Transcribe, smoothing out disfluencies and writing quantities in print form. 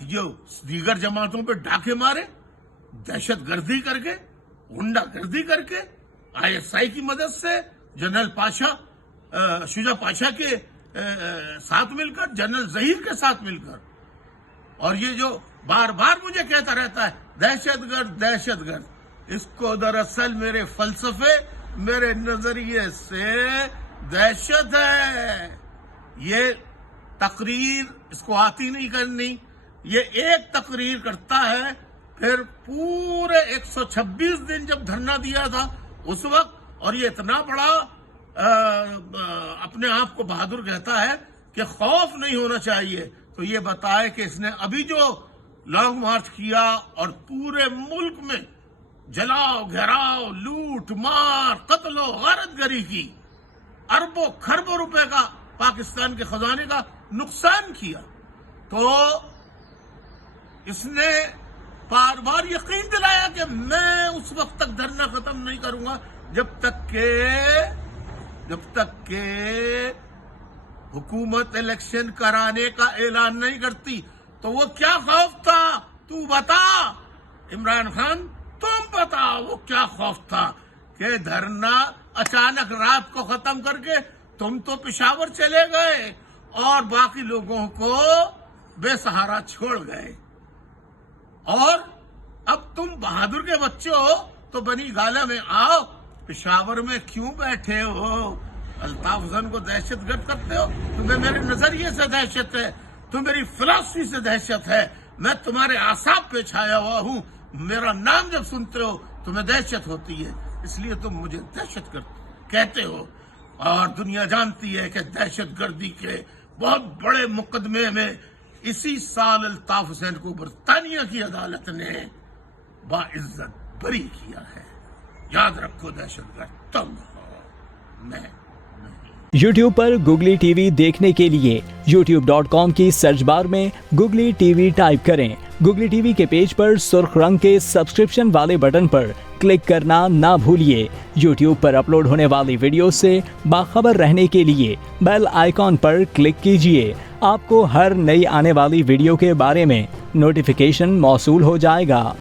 جو دیگر جماعتوں پہ ڈاکے مارے، دہشت گردی کر کے، غنڈہ گردی کر کے، ISI کی مدد سے، جنرل پاشا شجاع پاشا کے ساتھ مل کر، جنرل ظہیر کے ساتھ مل کر، اور یہ جو بار بار مجھے کہتا رہتا ہے دہشت گرد دہشت گرد، اس کو دراصل میرے فلسفے، میرے نظریے سے دہشت ہے۔ یہ تقریر اس کو آتی نہیں کرنی، یہ ایک تقریر کرتا ہے، پھر پورے 126 دن جب دھرنا دیا تھا اس وقت، اور یہ اتنا بڑا اپنے آپ کو بہادر کہتا ہے کہ خوف نہیں ہونا چاہیے، تو یہ بتائے کہ اس نے ابھی جو لانگ مارچ کیا اور پورے ملک میں جلاؤ گھیراؤ، لوٹ مار، قتل و غارت گری کی، اربوں کھربوں روپے کا پاکستان کے خزانے کا نقصان کیا، تو اس نے بار بار یقین دلایا کہ میں اس وقت تک دھرنا ختم نہیں کروں گا جب تک کہ حکومت الیکشن کرانے کا اعلان نہیں کرتی۔ تو وہ کیا خوف تھا؟ تو بتا عمران خان، تم بتا وہ کیا خوف تھا کہ دھرنا اچانک رات کو ختم کر کے تم تو پشاور چلے گئے اور باقی لوگوں کو بے سہارا چھوڑ گئے، اور اب تم بہادر کے بچے ہو تو بنی گالہ میں آؤ، پشاور میں کیوں بیٹھے ہو؟ الطاف حسین کو دہشت گرد کرتے ہو؟ تمہیں میرے نظریے سے دہشت ہے، تم میری فلسفی سے دہشت ہے، میں تمہارے اعصاب پہ چھایا ہوا ہوں، میرا نام جب سنتے ہو تمہیں دہشت ہوتی ہے، اس لیے تم مجھے دہشت گرد کہتے ہو۔ اور دنیا جانتی ہے کہ دہشت گردی کے بہت بڑے مقدمے میں اسی سال الطاف حسین کو برطانیہ کی عدالت نے باعزت بری کیا ہے۔ یاد رکھو دہشت گرد تم ہو، میں نہیں۔ YouTube پر گوگلی ٹی وی دیکھنے کے لیے youtube.com کی سرچ بار میں گوگلی ٹی وی ٹائپ کریں۔ گوگلی ٹی وی کے پیج پر سرخ رنگ کے سبسکرپشن والے بٹن پر کلک کرنا نہ بھولیے۔ YouTube پر اپلوڈ ہونے والی ویڈیو سے باخبر رہنے کے لیے بیل آئیکن پر کلک کیجیے۔ آپ کو ہر نئی آنے والی ویڈیو کے بارے میں نوٹیفیکیشن موصول ہو جائے گا۔